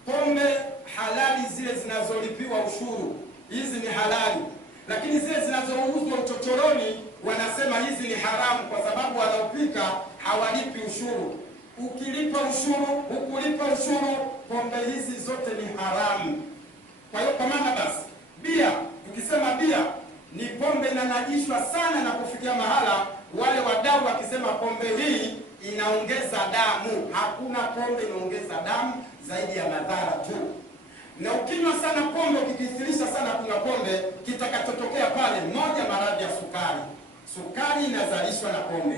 pombe halali zile zinazolipiwa ushuru, hizi ni halali, lakini zile zinazouzwa uchochoroni wanasema hizi ni haramu, kwa sababu wanaopika hawalipi ushuru. Ukilipa ushuru, ukulipa ushuru, pombe hizi zote ni haramu. Kwa hiyo kwa maana basi, bia, tukisema bia ni pombe inanajishwa sana, na kufikia mahala wale wadau wakisema pombe hii inaongeza damu. Hakuna pombe inaongeza damu zaidi ya madhara tu. Na ukinywa sana pombe, ukikithirisha sana kunywa pombe, kitakachotokea pale, moja, maradhi ya sukari. Sukari inazalishwa na pombe.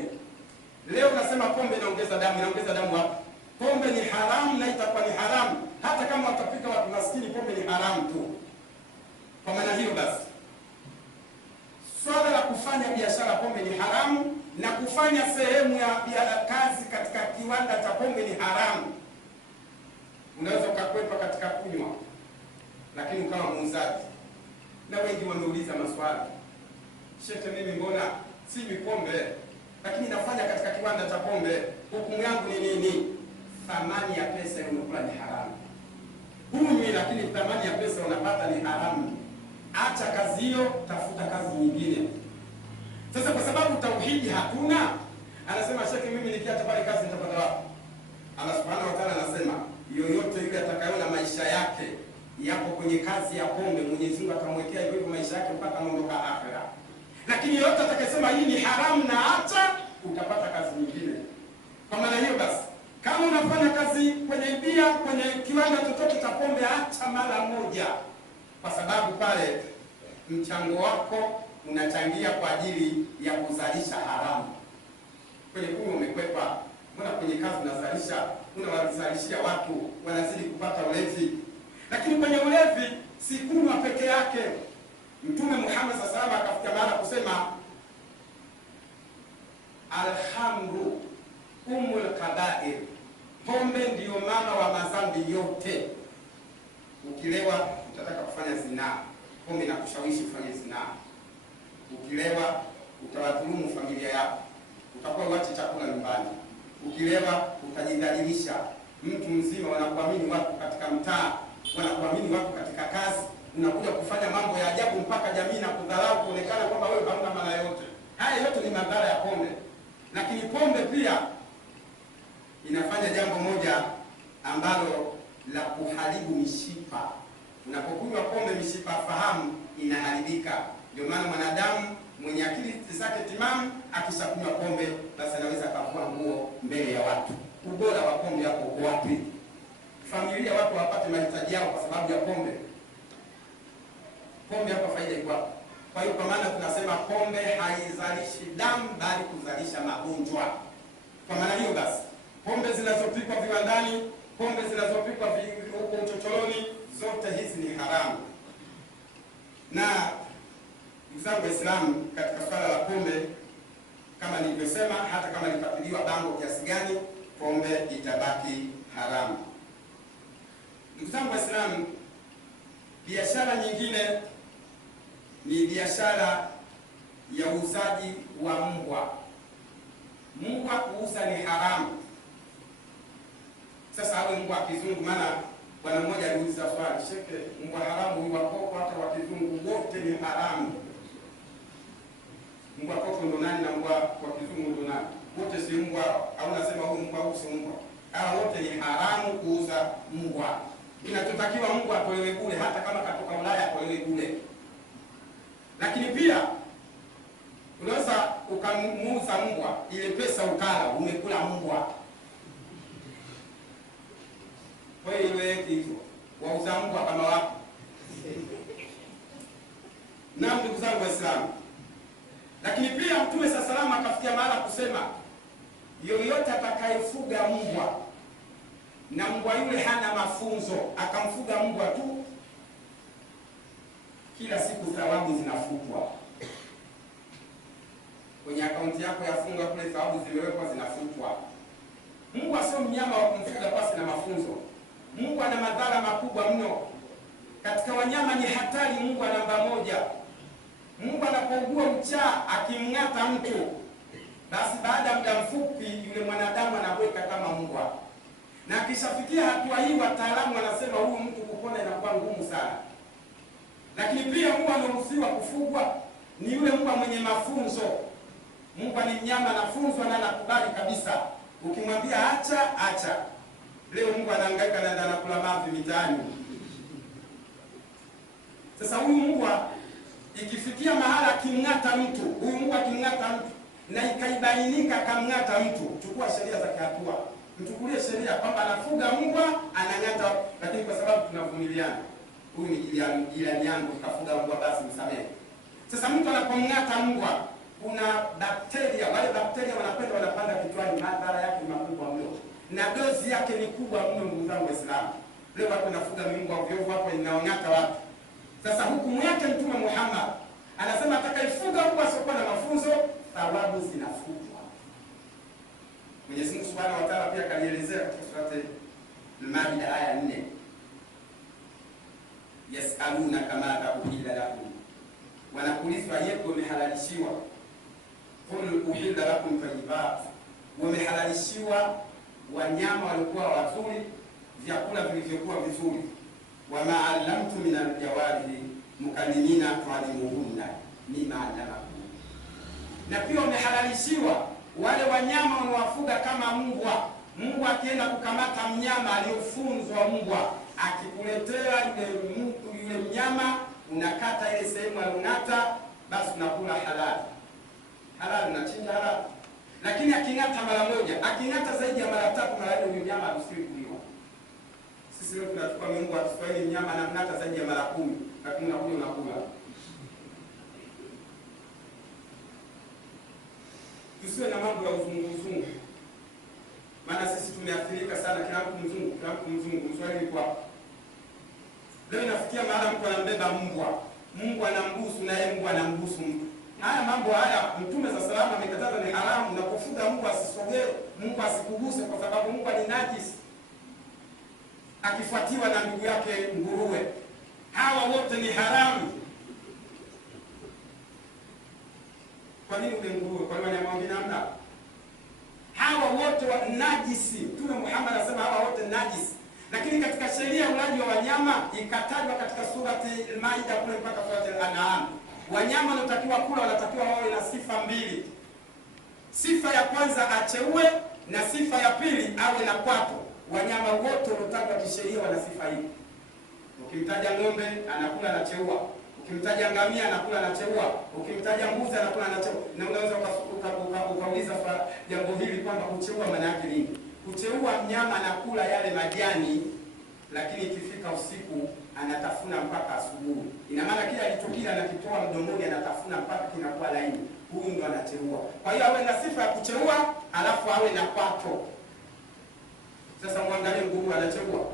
Leo nasema pombe inaongeza damu. Inaongeza damu wapi? Pombe ni haramu, na itakuwa ni haramu hata kama watapika watu maskini, pombe ni haramu tu. Kwa maana hiyo basi, swala la kufanya biashara pombe ni haramu, na kufanya sehemu ya kazi katika kiwanda cha pombe ni haramu. Unaweza ukakwepa katika kunywa, lakini ukawa muuzaji. Na wengi wameuliza maswali, shekhe, mimi mbona sinywi pombe lakini nafanya katika kiwanda cha pombe, hukumu yangu ni nini? Thamani ya pesa unakula ni haramu. Hunywi, lakini thamani ya pesa unapata ni haramu. Acha kazi hiyo, tafuta kazi nyingine. Sasa kwa sababu tauhidi hatuna, anasema shekhe, mimi nikiacha pale kazi nitapata wapi? Allah subhanahu wa ta'ala anasema yoyote yule atakayeona maisha yake yapo kwenye kazi ya pombe, Mwenyezi Mungu atamwekea hivyo maisha yake mpaka aondoka akhera. Lakini yote atakayesema hii ni haramu na acha, utapata kazi nyingine. Kwa maana hiyo basi, Kama unafanya kazi kwenye bia, kwenye kiwanda chochote cha pombe, acha mara moja, kwa sababu pale mchango wako unachangia kwa ajili ya kuzalisha haramu. Kwenye kunywa umekwepa, mbona kwenye kazi unazalisha, unawazalishia watu wanazidi kupata ulevi. Lakini kwenye ulevi si kunywa peke yake. Mtume Muhammad sallallahu alaihi wasallam akafikia mahali kusema alhamru umul kabair, pombe ndiyo mama wa madhambi yote. Ukilewa utataka kufanya zinaa, pombe inakushawishi ufanye zinaa. Ukilewa utawadhulumu familia yako, utakuwa uache chakula nyumbani. Ukilewa utajidhalilisha. Mtu mzima wanakuamini watu katika mtaa, wanakuamini watu katika kazi, unakuja kufanya mambo ya ajabu mpaka jamii na kudharau, kuonekana kwamba wewe hauna maana yote. Haya yote ni madhara ya pombe. Lakini pombe pia inafanya jambo moja ambalo la kuharibu mishipa. Unapokunywa pombe, mishipa fahamu inaharibika. Ndio maana mwanadamu mwenye akili zake timamu akishakunywa pombe, basi anaweza kuvua nguo mbele ya watu. Ubora wa pombe hapo uko wapi? Familia watu wapate mahitaji yao kwa sababu ya pombe. Pombe hapo faida iko wapi? Kwa hiyo kwa maana tunasema pombe haizalishi damu bali kuzalisha magonjwa. Kwa maana hiyo basi, pombe zinazopikwa viwandani, pombe zinazopikwa huko uchochoroni, zote hizi ni haramu. Na ndugu zangu Waislamu, katika swala la pombe, kama nilivyosema, hata kama litapigwa bango kiasi gani, pombe itabaki haramu. Ndugu zangu Waislamu, biashara nyingine ni biashara ya uuzaji wa mbwa. Mbwa kuuza ni haramu. Sasa awe mbwa kizungu, maana bwana mmoja aliuliza swali, sheke, mbwa haramu huyu wa koko hata wa kizungu wote ni haramu. Mbwa koko ndo nani na mbwa wa kizungu ndo nani? Wote si mbwa, au nasema huyu mbwa huyu si mbwa. Hawa wote ni haramu kuuza mbwa. Inachotakiwa mbwa atolewe bure, hata kama katoka Ulaya atolewe bure. Lakini pia unaweza ukamuuza mbwa, ile pesa ukala, umekula mbwa. Kwa hiyo iwe hivyo, wauza mbwa kama wapo. Na ndugu zangu Waislamu, lakini pia Mtume sallallahu akafikia mahali kusema, yoyote atakayefuga mbwa na mbwa yule hana mafunzo, akamfuga mbwa tu, kila siku thawabu zinafutwa kwenye akaunti yako ya funga kule, thawabu zimewekwa zinafutwa. Mbwa sio mnyama wa kumfuga pasi na mafunzo. Mbwa ana madhara makubwa mno. Katika wanyama ni hatari mbwa namba moja. Mbwa anapougua mchaa akimng'ata mtu, basi baada ya muda mfupi yule mwanadamu anaweka kama mbwa. Na akishafikia hatua hii, wataalamu wanasema huyu mtu kupona inakuwa ngumu sana. Lakini pia mbwa anaruhusiwa kufugwa ni yule mbwa mwenye mafunzo. Mbwa ni mnyama anafunzwa na anakubali kabisa. Ukimwambia acha, acha. Leo mbwa anahangaika na anakula mavi mitaani. Sasa huyu mbwa ikifikia mahala kimng'ata mtu, huyu mbwa kimng'ata mtu na ikaibainika kamng'ata mtu, chukua sheria za kihatua. Mchukulie sheria kwamba anafuga mbwa anang'ata, lakini kwa sababu tunavumiliana, huyu ni jirani yangu kafuga mbwa, basi msamehe. Sasa mtu anapomng'ata mbwa, kuna bakteria, wale bakteria wanapenda wanapanda kichwani, madhara yake ni makubwa mno. Na dozi yake ni kubwa mno ndugu zangu Waislamu. Leo watu wanafuga mbwa ovyo hapo inaong'ata watu. Sasa hukumu yake Mtume Muhammad anasema atakayefuga mbwa asiokuwa na mafunzo, thawabu zinafutwa. Mwenyezi Mungu Subhanahu wa Ta'ala pia kalielezea katika surati Al-Maida aya 4. Yasaluna kama uhilla lakum. Wanakuulizwa yeko umehalalishiwa. Qul uhilla lakum tayyibat. Wamehalalishiwa wanyama walikuwa wazuri, vyakula vilivyokuwa vizuri. Wama allamtu min al-jawarihi mukallimina tu'allimuhunna mimma allamakum. Na pia wamehalalishiwa wale wanyama wanaowafuga kama mbwa. Mbwa akienda kukamata mnyama aliyofunzwa, mbwa akikuletea yule mnyama, unakata ile sehemu aliyong'ata, basi unakula halali. Halali unachinja halali. Lakini aking'ata mara moja, aking'ata zaidi ya mara 3 mara 4, huyo nyama haruhusiwi kuliwa. Sisi leo tunachukua Mungu atufaili nyama na ng'ata zaidi ya mara 10, lakini unakuja unakula. Tusiwe na mambo ya uzungu. Maana sisi tumeathirika sana, kila mtu mzungu. Mswahili kwa leo inafikia mahali mtu anambeba mbwa. Mungu anambusu na yeye mbwa anambusu mtu. Haya mambo haya Mtume za salama amekataza, ni haramu. Unapofuga mbwa asisogee, Mungu asikuguse, kwa sababu mbwa ni najisi. Akifuatiwa na ndugu yake nguruwe. Hawa wote ni haramu. Kwa nini ule nguruwe? Kwa nini wanyama wengine hamna? Hawa wote wa najisi. Mtume Muhammad anasema hawa wote najisi. Lakini katika sheria ya ulaji wa wanyama ikatajwa katika surati Al-Maida kule mpaka surati Al-An'am. Wanyama wanaotakiwa kula wanatakiwa wawe na sifa mbili. Sifa ya kwanza acheue, na sifa ya pili awe na kwato. Wanyama wote wanaotajwa kisheria wana sifa hii. Ukimtaja ng'ombe anakula na cheua. Ukimtaja ngamia anakula na cheua. Ukimtaja mbuzi anakula na cheua. Na unaweza ukauliza jambo hili kwamba kucheua maana yake nini? Kucheua, mnyama anakula yale majani, lakini ikifika usiku anatafuna mpaka asubuhi. Ina maana kila alichokila anakitoa mdomoni, anatafuna mpaka kinakuwa laini. Huyu ndo anacheua. Kwa hiyo awe na sifa ya kucheua, alafu awe na kwato. Sasa muangalie nguruwe anacheua.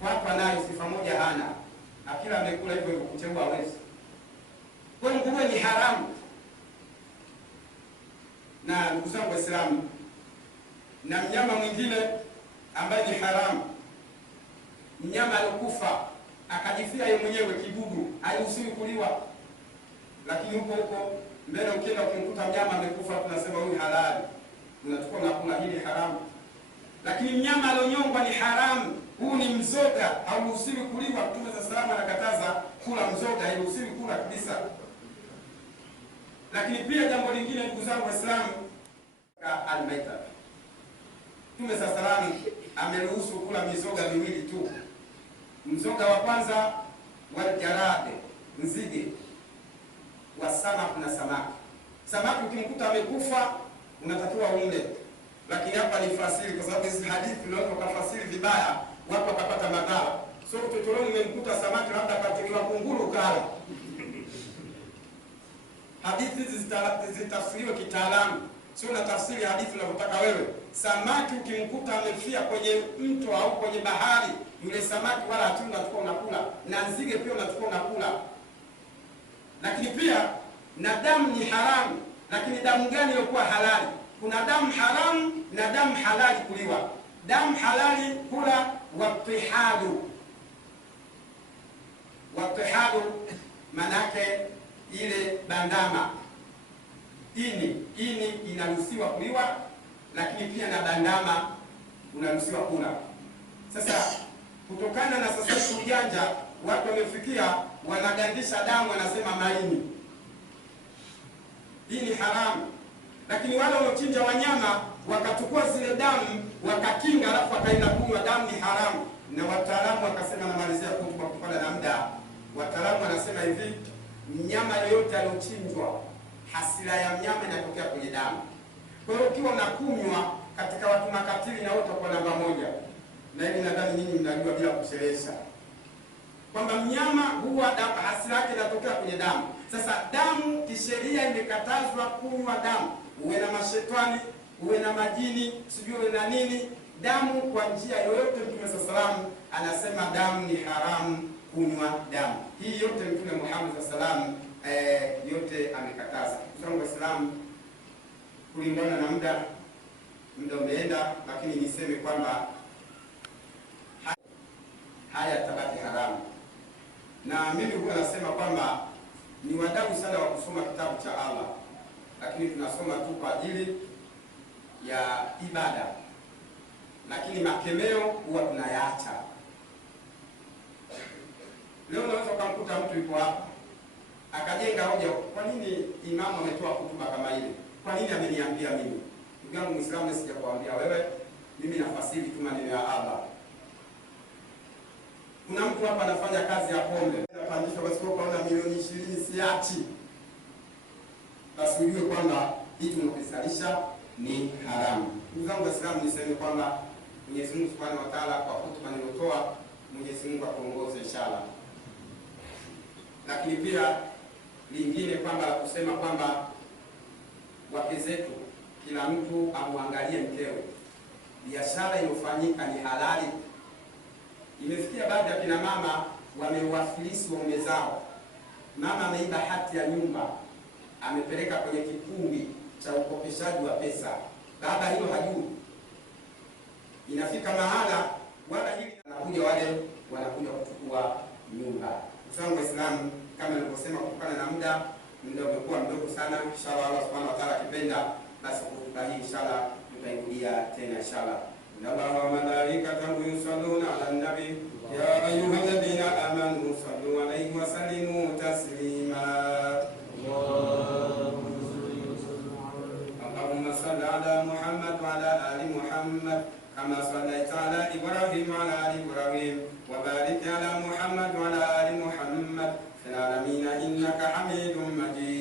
Kwato anayo, sifa moja hana. Akila amekula hivyo hivyo, kucheua hawezi. Kwa hiyo nguruwe ni haramu. Na ndugu zangu Waislamu, na mnyama mwingine ambaye ni haramu, mnyama alikufa akajifia yeye mwenyewe kibudu, hairuhusiwi kuliwa. Lakini huko mbele ukienda ukimkuta mnyama amekufa, tunasema huyu halali, unachukua na kula, hili haramu. Lakini mnyama alionyongwa ni haramu. Huu ni mzoga, hauruhusiwi kuliwa. Mtume za salama anakataza kula mzoga, hairuhusiwi kula kabisa. Lakini pia jambo lingine, ndugu zangu Waislamu, al-maita, Mtume za salama ameruhusu kula mizoga miwili tu. Mzoga wa kwanza wal jarade, nzige, wa samaki na samaki. Samaki ukimkuta amekufa unatakiwa umle. Lakini hapa ni fasiri, kwa sababu hizi hadithi unaweza ukafasiri vibaya, watu wakapata madhara. So utotoroni umemkuta samaki labda katika kunguru kala. Hadithi hizi zitafsiriwe kitaalamu. Sio na tafsiri hadithi unavyotaka wewe. Samaki ukimkuta amefia kwenye mto au kwenye bahari, yule samaki wala hatu unachukua unakula, na nzige pia unachukua unakula. Lakini pia na damu ni haramu. Lakini damu gani iliyokuwa halali? Kuna damu haramu na damu halali kuliwa. Damu halali kula watihadu. Watihadu manake ile bandama. Ini inaruhusiwa kuliwa, lakini pia na bandama unaruhusiwa kula. Sasa kutokana na sasa ujanja watu wamefikia, wanagandisha damu, wanasema maini. Hii ni haramu. Lakini wale wanaochinja wanyama wakachukua zile damu wakakinga, alafu wakaenda kunywa, damu ni haramu. Na wataalamu wakasema, namalizia kutuba kupanda na muda, wataalamu wanasema hivi, mnyama yoyote aliochinjwa, hasira ya mnyama inatokea kwenye damu. Kwa hiyo ukiwa unakunywa katika watu makatili, na wote kwa namba moja, na hili nadhani nyinyi mnajua bila kuchelewesha, kwamba mnyama huwa hasira yake inatokea kwenye damu. Sasa damu kisheria imekatazwa kunywa damu. Uwe na mashetani, uwe na majini, sijui uwe na nini, damu kwa njia yoyote, Mtume sallallahu anasema damu ni haramu kunywa damu. Hii yote Mtume Muhammad sallallahu yote amekataza. Ndugu Waislamu, kulingana na muda umeenda, lakini niseme kwamba haya tabaki haramu. Na mimi huwa nasema kwamba ni wadau sana wa kusoma kitabu cha Allah, lakini tunasoma tu kwa ajili ya ibada, lakini makemeo huwa tunayaacha. Leo unaweza kumkuta mtu yuko hapa akajenga hoja, kwa nini imamu ametoa hutuba kama ile? Kwa nini ameniambia mimi? Ndugu yangu Muislamu, sijakwambia wewe, mimi nafasiri tu maneno ya Allah. Kuna mtu hapa anafanya kazi ya pombe, anapandisha basi kwa kaona milioni 20 siachi. Basi ujue kwamba hii tunakisalisha ni haramu. Ndugu zangu Waislamu, niseme kwamba Mwenyezi Mungu Subhanahu wa Ta'ala kwa hotuba niliyotoa, Mwenyezi Mungu akuongoze inshallah. Lakini pia lingine kwamba kusema kwamba wake zetu, kila mtu amwangalie mkewe. Biashara inayofanyika ni halali. Imefikia baadhi ya kina mama wamewafilisi waume zao. Mama ameiba hati ya nyumba, amepeleka kwenye kikundi cha ukopeshaji wa pesa. Baba hilo hajui. Inafika mahala wala hili wanakuja wale wanakuja kuchukua nyumba. Msango Waislamu, kama nilivyosema, kutokana na muda umekuwa mdogo sana. Inshallah Allah Subhanahu wa Ta'ala akipenda, basi kutuba hii inshallah tutairudia tena inshallah. Inna Allaha wa malaikatahu yusalluna 'alan nabi ya ayyuhalladhina amanu sallu 'alayhi wa sallimu taslima. Allahumma salli 'ala Muhammad wa 'ala ali Muhammad kama sallaita 'ala Ibrahim wa 'ala ali Ibrahim wa barik 'ala Muhammad wa 'ala ali Muhammad fil alamin innaka Hamidum Majid.